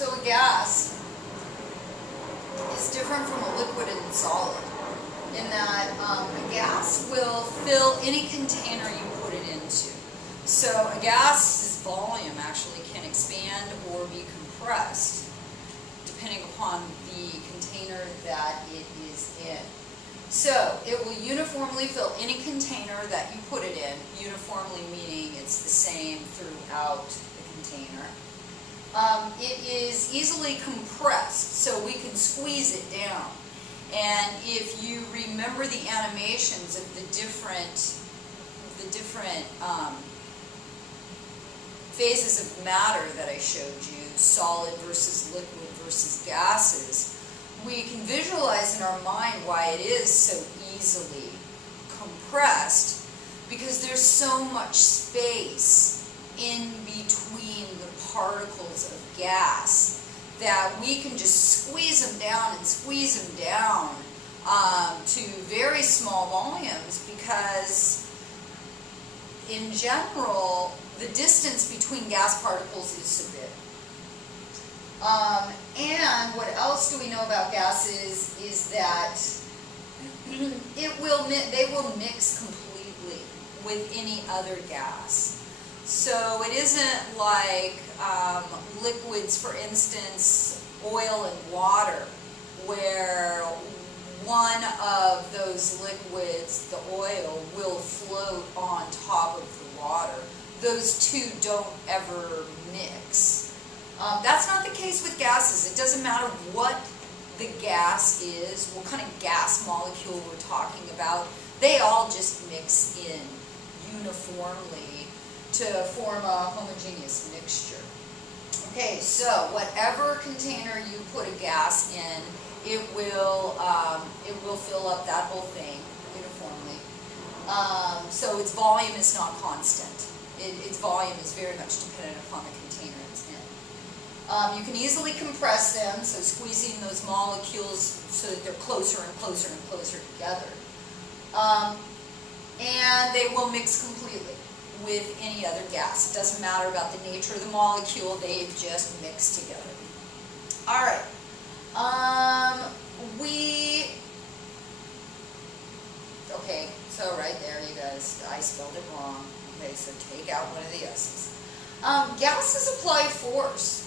So a gas is different from a liquid and solid in that a gas will fill any container you put it into. So a gas's volume actually can expand or be compressed depending upon the container that it is in. So it will uniformly fill any container that you put it in, uniformly meaning it's the same throughout the container. It is easily compressed, so we can squeeze it down. And if you remember the animations of the different phases of matter that I showed you, solid versus liquid versus gases, we can visualize in our mind why it is so easily compressed, because there's so much space in between the particles of gas that we can just squeeze them down and squeeze them down to very small volumes, because in general the distance between gas particles is so big. And what else do we know about gases is that they will mix completely with any other gas. So it isn't like liquids, for instance, oil and water, where one of those liquids, the oil, will float on top of the water. Those two don't ever mix. That's not the case with gases. It doesn't matter what the gas is, what kind of gas molecule we're talking about. They all just mix in uniformly to form a homogeneous mixture. Okay, so whatever container you put a gas in, it will fill up that whole thing uniformly. So its volume is not constant. Its volume is very much dependent upon the container it's in. You can easily compress them, so squeezing those molecules so that they're closer and closer and closer together. And they will mix completely with any other gas. It doesn't matter about the nature of the molecule, they just mix together. All right. Okay, so right there, you guys, I spelled it wrong. Okay, so take out one of the S's. Gases apply force.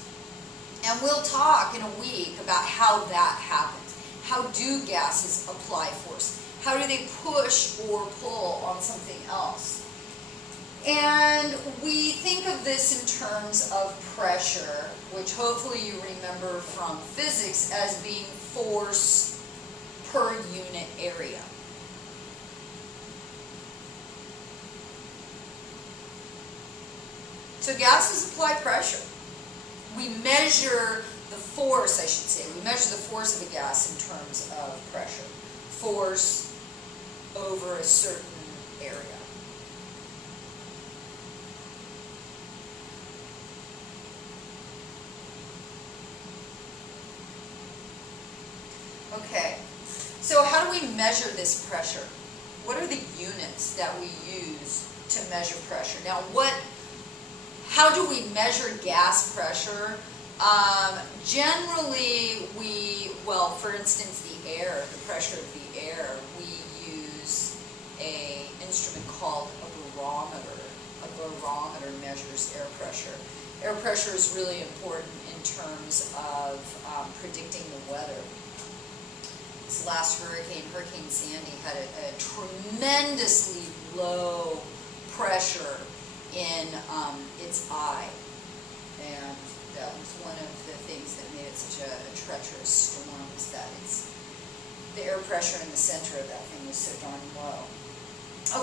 And we'll talk in a week about how that happens. How do gases apply force? How do they push or pull on something else? And we think of this in terms of pressure, which hopefully you remember from physics as being force per unit area. So gases apply pressure. We measure the force, I should say. We measure the force of a gas in terms of pressure. Force over a certain area. Okay, so how do we measure this pressure? What are the units that we use to measure pressure? Now, how do we measure gas pressure? Generally, for instance, the pressure of the air, we use an instrument called a barometer. A barometer measures air pressure. Air pressure is really important in terms of predicting the weather. This last hurricane, Hurricane Sandy, had a tremendously low pressure in its eye, and that was one of the things that made it such a treacherous storm, is that the air pressure in the center of that thing was so darn low.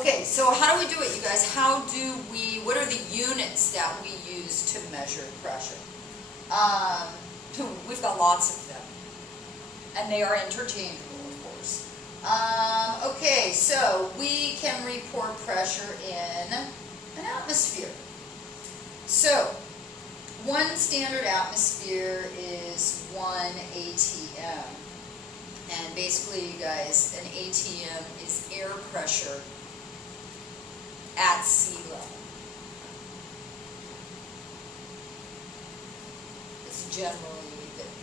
Okay, so how do we do it, you guys? What are the units that we use to measure pressure? We've got lots of them, and they are interchangeable, of course. Okay, so we can report pressure in an atmosphere. So, one standard atmosphere is 1 ATM. And basically, you guys, an ATM is air pressure at sea level. It's generally,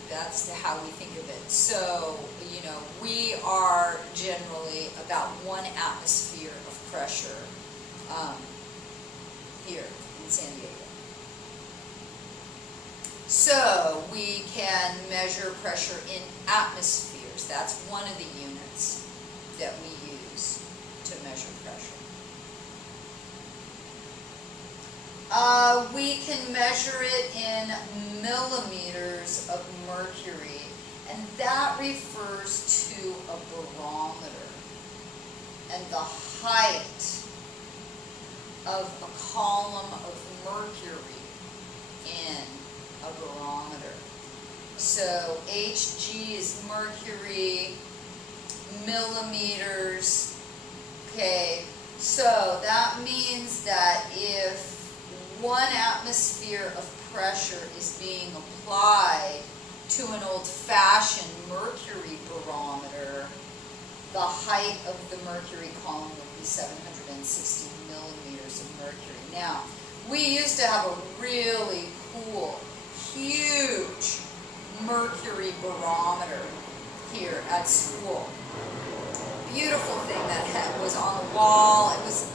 that's how we think of it. So, you know, we are generally about 1 atmosphere of pressure here in San Diego. So we can measure pressure in atmospheres. That's one of the units that we use to measure pressure. We can measure it in millimeters of mercury, and that refers to a barometer and the height of a column of mercury in a barometer. So Hg is mercury, millimeters. Okay, so that means that if 1 atmosphere of pressure is being applied to an old-fashioned mercury barometer, the height of the mercury column would be 760 millimeters of mercury. Now, we used to have a really cool, huge mercury barometer here at school. Beautiful thing that was on the wall. It was,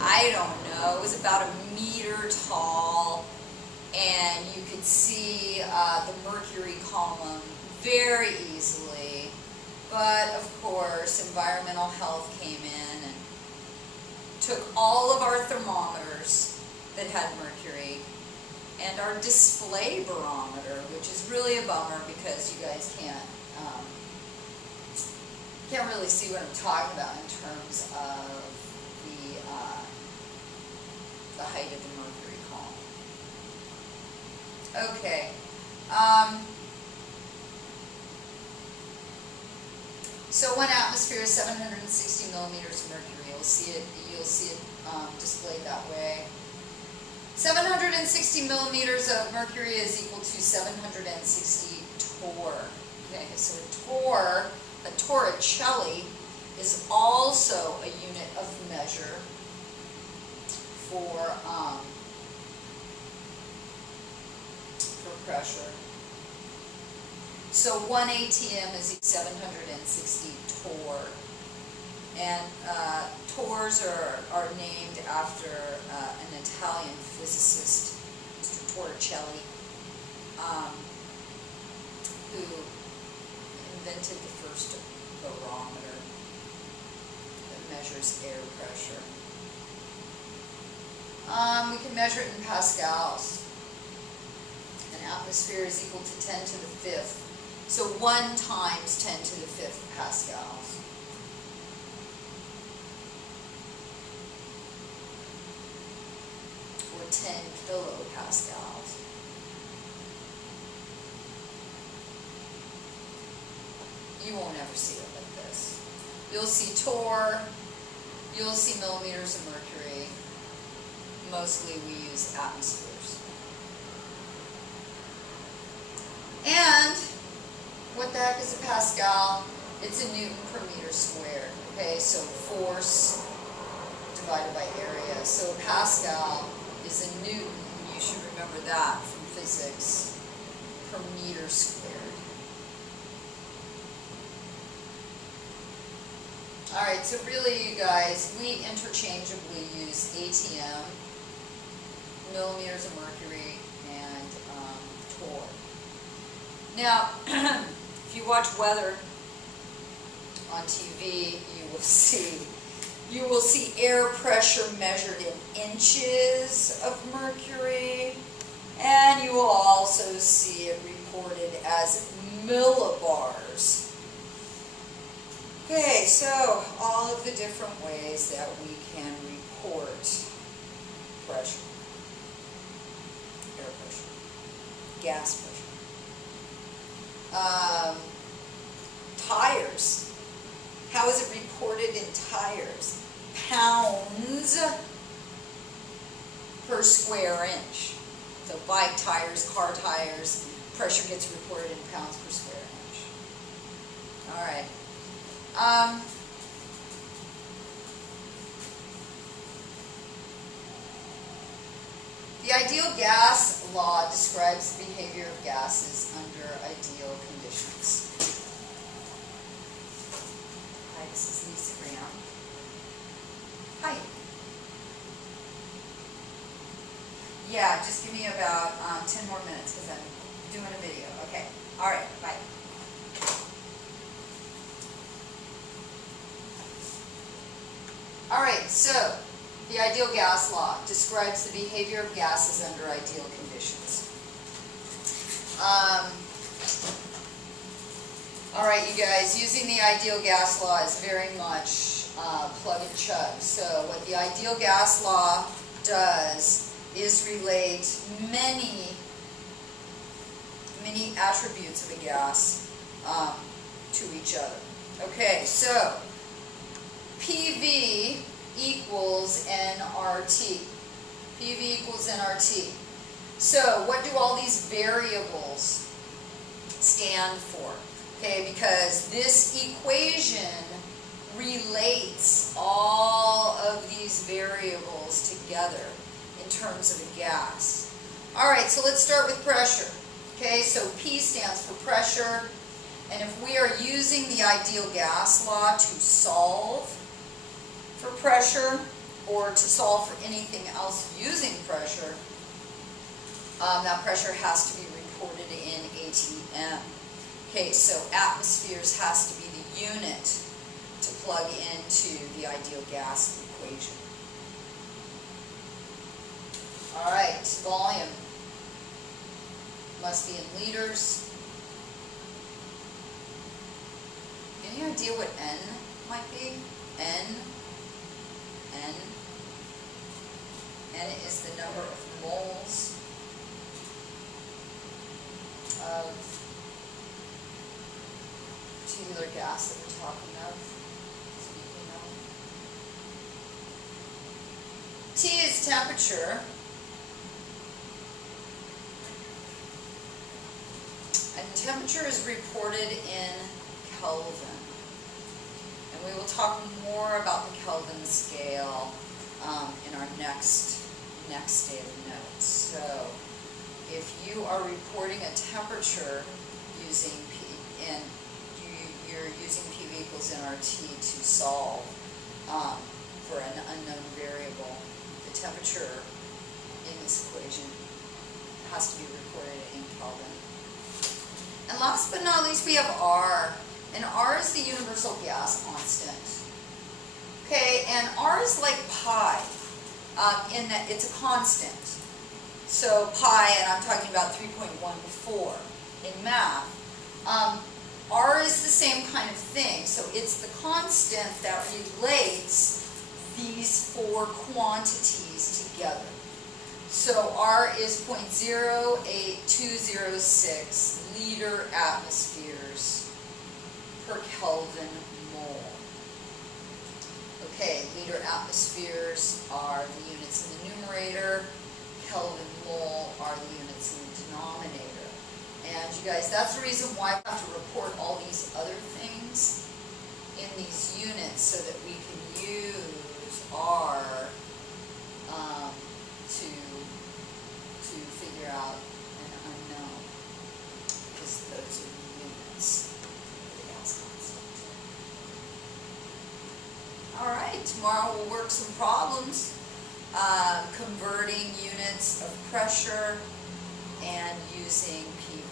I don't know, it was about 1 meter tall, and you could see the mercury column very easily. But of course, environmental health came in and took all of our thermometers that had mercury and our display barometer, which is really a bummer because you guys can't really see what I'm talking about in terms of the height of the mercury column. Okay. So 1 atmosphere is 760 millimeters of mercury. You'll see it displayed that way. 760 millimeters of mercury is equal to 760 torr. Okay, so a torricelli, is also a unit of measure for pressure. So 1 ATM is 760 torr. And torrs are named after an Italian physicist, Mr. Torricelli, who invented the first barometer that measures air pressure. We can measure it in pascals. An atmosphere is equal to 10 to the 5th. So 1 times 10 to the 5th pascals. Or 10 kilopascals. You won't ever see it like this. You'll see torr, you'll see millimeters of mercury. Mostly we use atmospheres. And what the heck is a pascal? It's a Newton per meter squared. Okay, so force divided by area. So a pascal is a Newton, you should remember that from physics, per meter squared. Alright, so really you guys, we interchangeably use ATM, millimeters of mercury, and torr. Now, if you watch weather on TV, you will see air pressure measured in inches of mercury, and you will also see it reported as millibars. Okay, so all of the different ways that we can report pressure, air pressure, gas pressure. Tires. How is it reported in tires? Pounds per square inch. So bike tires, car tires, pressure gets reported in pounds per square inch. All right. The ideal gas law describes the behavior of gases under ideal conditions. Hi, this is Lisa Graham. Hi. Yeah, just give me about 10 more minutes because I'm doing a video. Okay. All right. Bye. All right. So, the ideal gas law describes the behavior of gases under ideal conditions. All right, you guys. Using the ideal gas law is very much plug and chug. So, what the ideal gas law does is relate many attributes of a gas to each other. Okay, so PV equals nRT. PV equals nRT. So what do all these variables stand for? Okay, because this equation relates all of these variables together in terms of a gas. All right, so let's start with pressure. Okay, so P stands for pressure, and if we are using the ideal gas law to solve for pressure or to solve for anything else using pressure, that pressure has to be reported in ATM. Okay, so atmospheres has to be the unit to plug into the ideal gas equation. All right, volume must be in liters. Any idea what N might be? N is the number of moles of particular gas that we're talking of. T is temperature. And temperature is reported in Kelvin. And we will talk more about the Kelvin scale in our next day of notes. So if you are reporting a temperature using and you're using PV equals nRT to solve for an unknown variable, the temperature in this equation has to be reported in Kelvin. And last but not least, we have R. And R is the universal gas constant. Okay, and R is like pi in that it's a constant. So pi, and I'm talking about 3.1 before in math, R is the same kind of thing. So it's the constant that relates these four quantities together. So R is 0.08206 liter atmospheres per Kelvin mole. Okay, liter atmospheres are the units in the numerator, Kelvin mole are the units in the denominator. And you guys, that's the reason why we have to report all these other things in these units so that we can use R to figure out an unknown, because those are units of the gas constant. All right, tomorrow we'll work some problems, converting units of pressure and using PV